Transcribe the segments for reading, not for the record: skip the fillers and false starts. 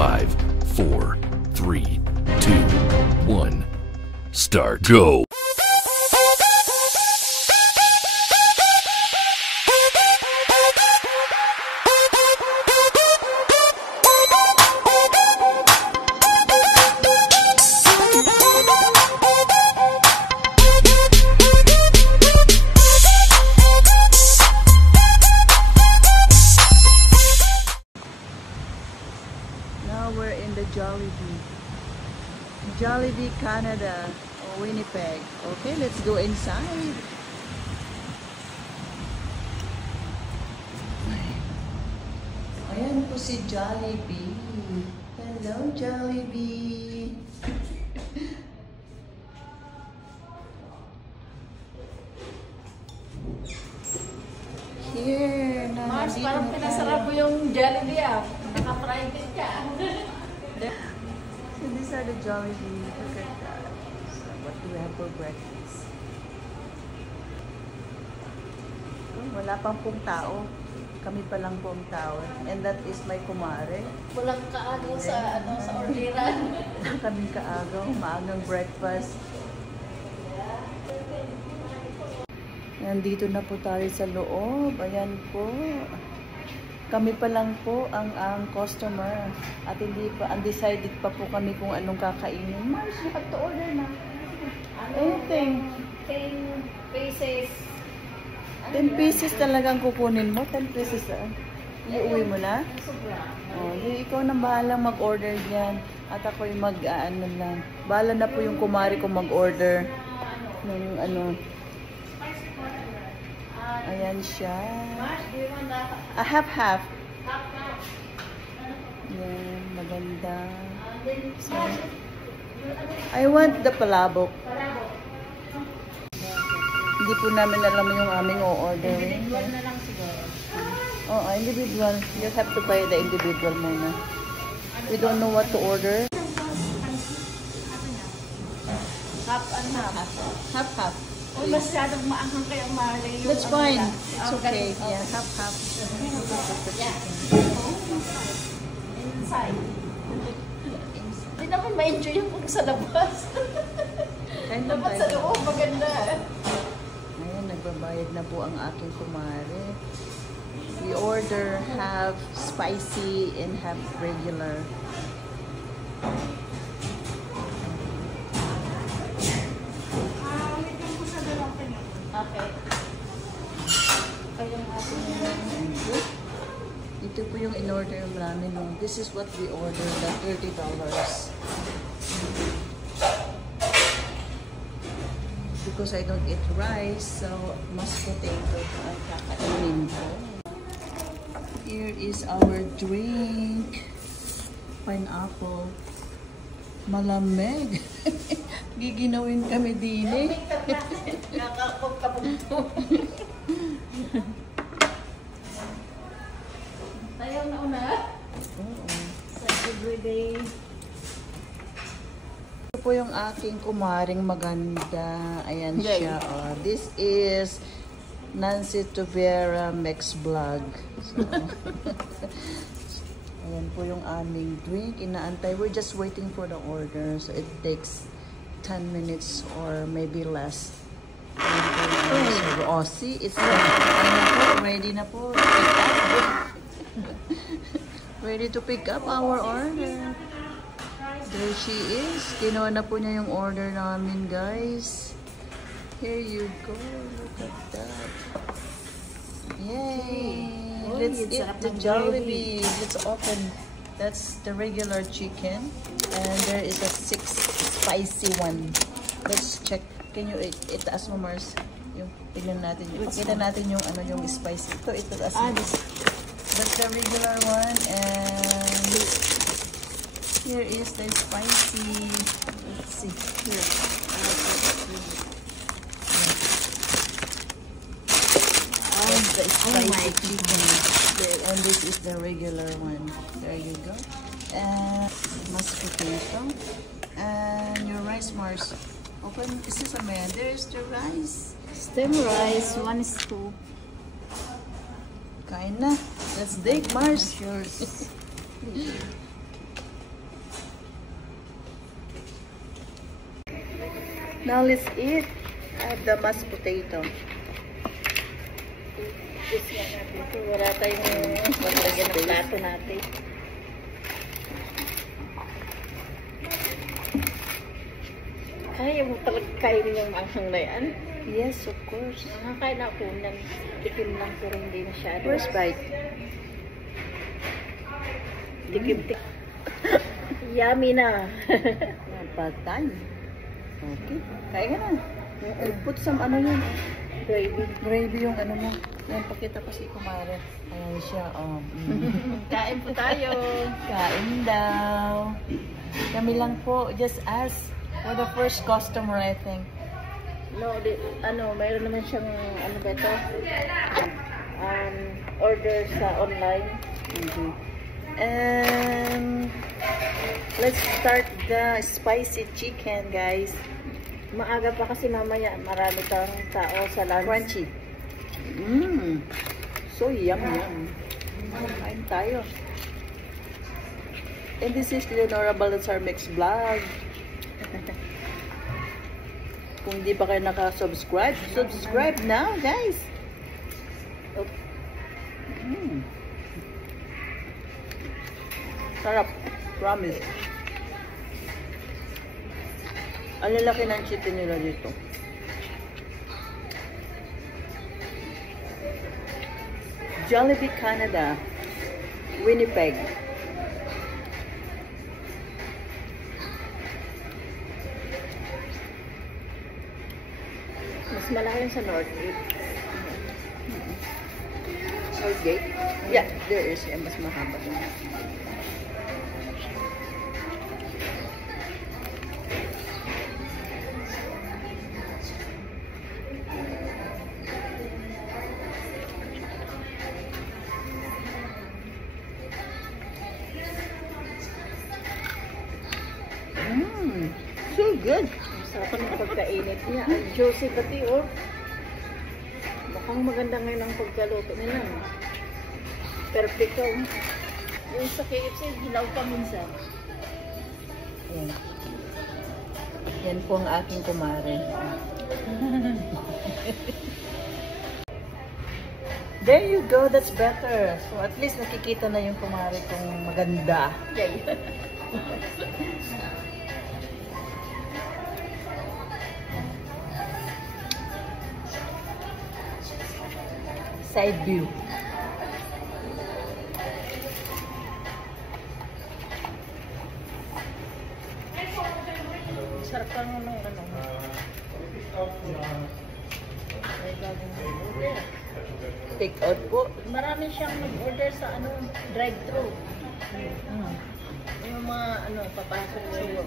5, 4, 3, 2, 1. Start. Go. Now we're in the Jollibee, Canada, or Winnipeg. Okay, let's go inside. Ayan po si Jollibee. Hello, Jollibee. Here, Mars, parang pinasarap mo yung Jollibee ah. Naka-private ka. So these are the Jollibee. Look at that. So what do we have for breakfast? Oh, wala pang pong tao. Kami pa lang pong tao. And that is my kumare. Walang kaagaw sa, sa orderan. Kami kaagaw. Maagang breakfast. Nandito na po tayo sa loob. Ayan po. Kami pa lang po ang customer. At hindi pa, undecided pa po kami kung anong kakainin. Mars, you have to order na. Anything. 10 pieces. 10 pieces talagang kukunin mo? 10 pieces iuwi mo na? Oh, ikaw nang bahalang mag-order dyan. At ako yung mag-ano lang. Bahala na po yung kumari ko mag-order. Yung ano. Ayan siya. Half. Yan, maganda. So, I want the palabok. Hindi po namin alam yung aming o-ordering. Individual na lang siguro. Oo, individual. You have to buy the individual muna. We don't know what to order. Half and half. Half. Uy, masyadong maanghang kaya mahalay yung... That's fine. It's okay. Yeah, half. Yeah. Inside. Hindi naman ma-enjoy yung kung sa labas. Dapat sa loob, maganda. Ayan, nagbabayad na po ang aking kumare. We order half spicy and half regular. Okay. Kaya yung ating Ito po yung in-order namin. This is what we ordered, the $30. Because I don't eat rice, so mashed potato ang kakainin ko. Here is our drink. Pineapple. Malamig. Giginawin kami din eh. Tayo na una. Oo. Sa everyday. Ito po yung aking kumaring maganda. Ayan siya. Oh. This is Nancy Tubera Mix Vlog. So, ayan po yung aming drink. Inaantay. We're just waiting for the order. So it takes 10 minutes or maybe less. Oh, see? It's ready na po. Ready to pick up our order. There she is. Kinuha na po niya yung order namin, guys. Here you go. Look at that. Yay! Let's eat the Jollibee. Let's open. That's the regular chicken. And there is a 6 spicy one. Let's check. Can you itaas mo, Mars? Yung tignan natin. Pakita natin yung ano yung spicy. Ito taas mo. That's the regular one. And here is the spicy. Let's see. Here. The spicy chicken. And this is the regular one. There you go. And mashed potato. And your rice, Mars. Open. Is this a man? There's the rice. Stem rice, 1 scoop. Kain na. Let's dig, Mars. Now let's eat. I have the mashed potato. Yes nga natin. So, wala tayong maglagyan ng plato natin. Kaya mo talaga kainin yung anghang na yan? Yes, of course. Nakakain ako ng tikim lang pero hindi masyado. First bite. Tikim-tik. Yummy na. Patay. Okay. Kaya ka na. I'll put some ano yun. Gravy. Gravy yung ano mo. Yan, pakita ko si Kumare. Ayan siya. Kain po tayo. Kain daw. Kami lang po. Just ask. For the first customer, I think. No, mayroon naman siyang, ano ba ito? Order sa online. And let's start the spicy chicken, guys. Maaga pa kasi mamaya, marami kang tao sa lunch. Crunchy. So yum. Kain tayo. And this is Leonora Balazar Mix Vlog. Kung di pa kayo naka-subscribe, subscribe now, guys. Sarap. Promise. Ang lalaki ng chicken nila dito. Jollibee Canada, Winnipeg. Mas malaki yun sa Northgate. Northgate? Yeah, there is. Yeah, mas mahaba din. So good. Sarap ng pagkainit niya. Ang juicy pati, oh. Mukhang maganda ngayon ang pagkaluto nila. Perfect, oh. Yung sa KFC, hilaw pa minsan. Yan. Yan po ang aking kumare. There you go. That's better. So at least nakikita na yung kumare kung maganda. Okay. Side view. Sarap ka ng ano. Take out po. Marami siyang nag-order sa ano, drive-thru. Yung mga ano, papasok sa iyo.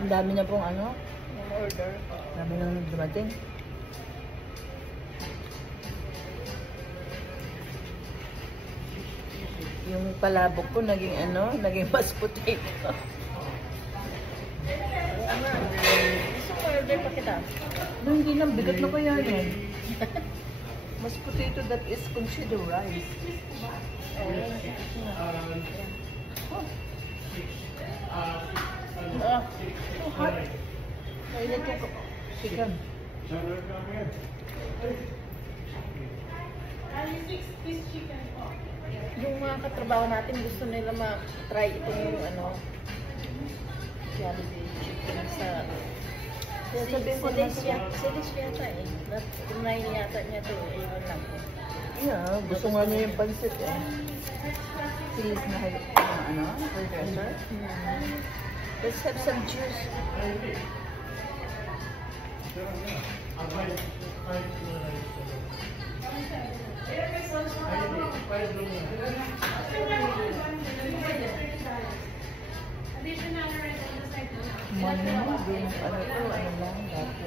Ang dami na pong ano. Yung order. Dami nang dumating. Yung palabok ko naging ano, naging mashed potato. Ano? Gusto mo order pa kita? No, hindi na, bigat na kaya yan. Mashed potato that is considered rice. Oh. So hot. Kailan ko chicken. Yung mga katrabaho natin gusto nila ma-try itong ano, Jollibee chicken sa Silis yata eh. Tinry yata niya to. Ayun lang. Yeah, gusto nga niya yung pansit eh. Silis na ano, hairdresser. Let's have some juice. Money mo, din ano to, ano lang, dati.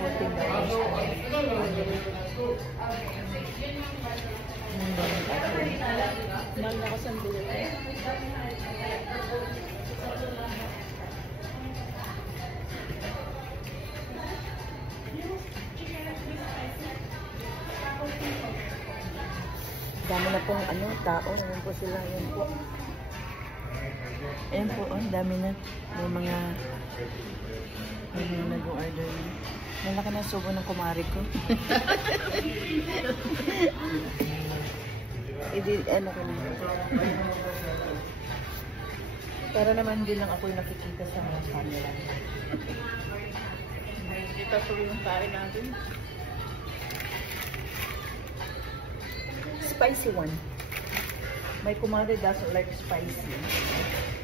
$14. Mahal na kasi ang bilit eh. Dami na pong ano, tao. Ayan po sila. Ayan po. Ayan po, oh, dami na. May mga nag-order na. Malaki na subo ng kumari ko. Ano ko na. Para naman din lang ako yung nakikita sa mga camera. Dito po yung pare natin. Spicy one. My kumari doesn't like spicy.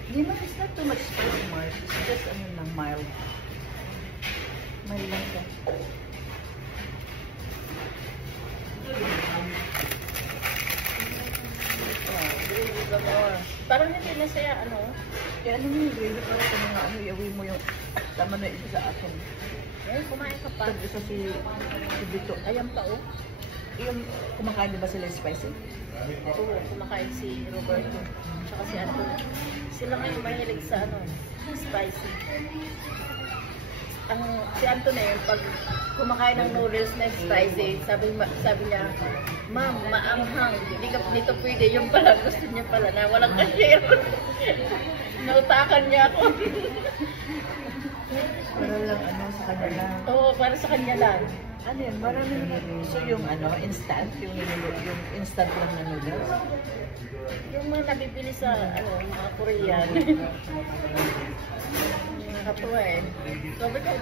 Hindi man, it's not too much spicy, Mars. It's just ano lang, mild. Mild lang siya. Parang hindi na siya, ano? Kaya ano yung gravy para kung mga ano, iaway mo yung tama na ito sa akin. Eh, kumain ka pa. Pag isa si Bito. Ayan pa, oh. Yung kumakain ba sila spicy? Oo, kumakain si Roberto. Tsaka si Anthony. Sila ngayon mahilig sa, ano, spicy. Si Anthony, pag kumakain ng noodles na spicy, sabi niya, Ma'am, maanghang. Hindi ka dito pwede. Yung pala, gusto niya pala na walang cashier. Nautakan niya ako. Para lang ano sa kanya lang. Oo, para sa kanya lang. Ano yun? Marami naman. So yung ano, instant, yung instant lang na noodles. Yung mga nabibili sa, ano, mga Korean. Katuwa eh. Sabi ko,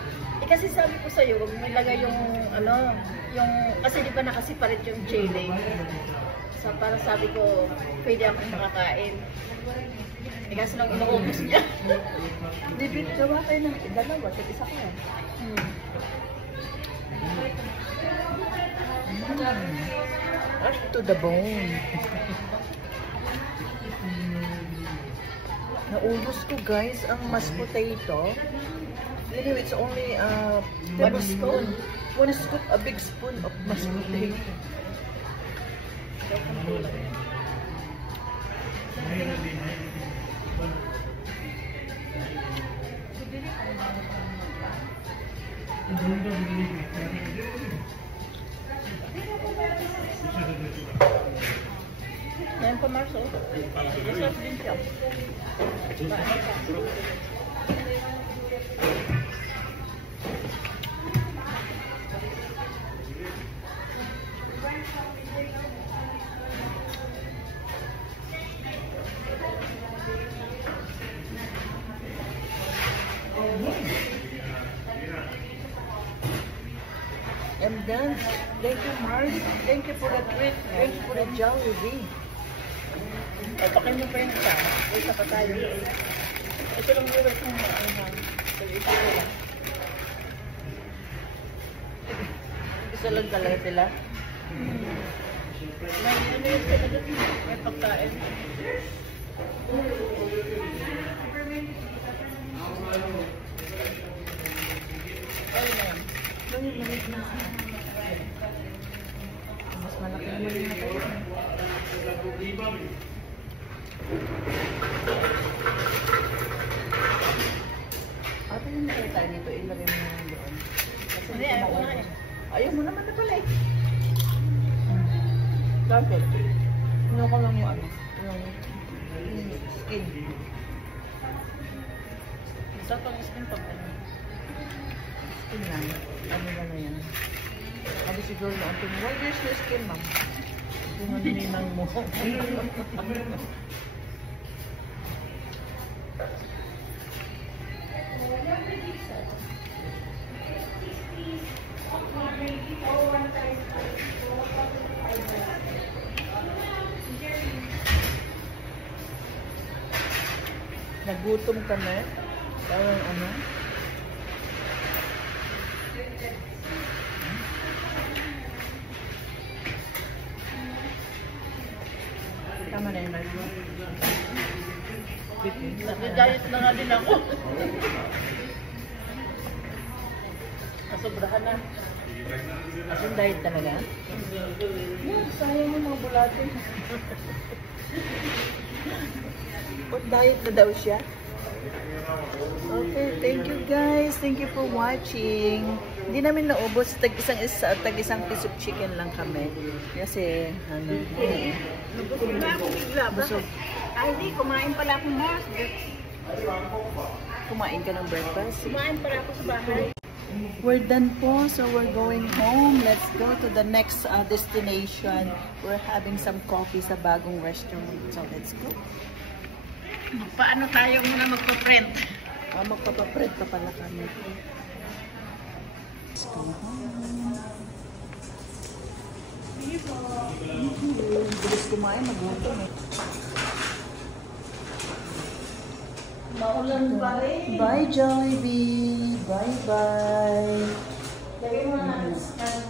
kasi sabi ko sa'yo, huwag mo ilagay yung, ano, yung, kasi di ba nakasiparit yung chili. So, para sabi ko, pwede akong makakain. Eh, kasi nang inuubos niya. Bibit, gawa kayo ng dalawa, sa isa ka. To the bone. Naubos ko guys ang mashed potato. Anyway, it's only one spoon. One scoop, a big spoon of mashed potato. Yan pa, Marcel. Masarap din siya. I'm done. Thank you, Mark. Thank you for the treat. Thank you for the Jollibee. Papakin mo pa yung isa. Isa pa tayo. Ito lang yung kung maanghang. Isa lang. Gusto lang talaga sila. May ano yung sila doon. May pagkain. Ayun na yan. Mas malaki naman yung nakain. Ate, yung nakita nito, ilagay mo na doon. Kasi Hindi, ayaw ko nga eh. Ayaw mo naman na pala eh. Bakit? Ano ko lang yung ano, yung skin. Isa pang skin pag ano. Skin lang. Ano ba na yan? Sabi siguro na auntie mo, why there's no skin, ma'am? Yung ano ninang mo. Nagutom ka na? Parang ano? Tama na yun, Marco. Nag-diet na nga din ako. Nasobrahan na. As in diet talaga? Yeah, sayang yung mga bulate. What diet na daw siya? Okay, thank you guys. Thank you for watching. Hindi namin naubos. Tag-isang piece of chicken lang kami. Kasi, Nabusog na ako bigla. busog. Ay, hindi. Kumain pala ako mas. Kumain ka ng breakfast? Kumain pala ako sa bahay. We're done po, so we're going home. Let's go to the next destination. We're having some coffee sa bagong restaurant. So let's go. Paano tayo muna magpa-print? Magpapaprint pa pala kami. Let's go home. Bilis kumain, mag-gutom eh. Maulan pa rin. Bye, Jollibee. Bye-bye. Lagay mo na.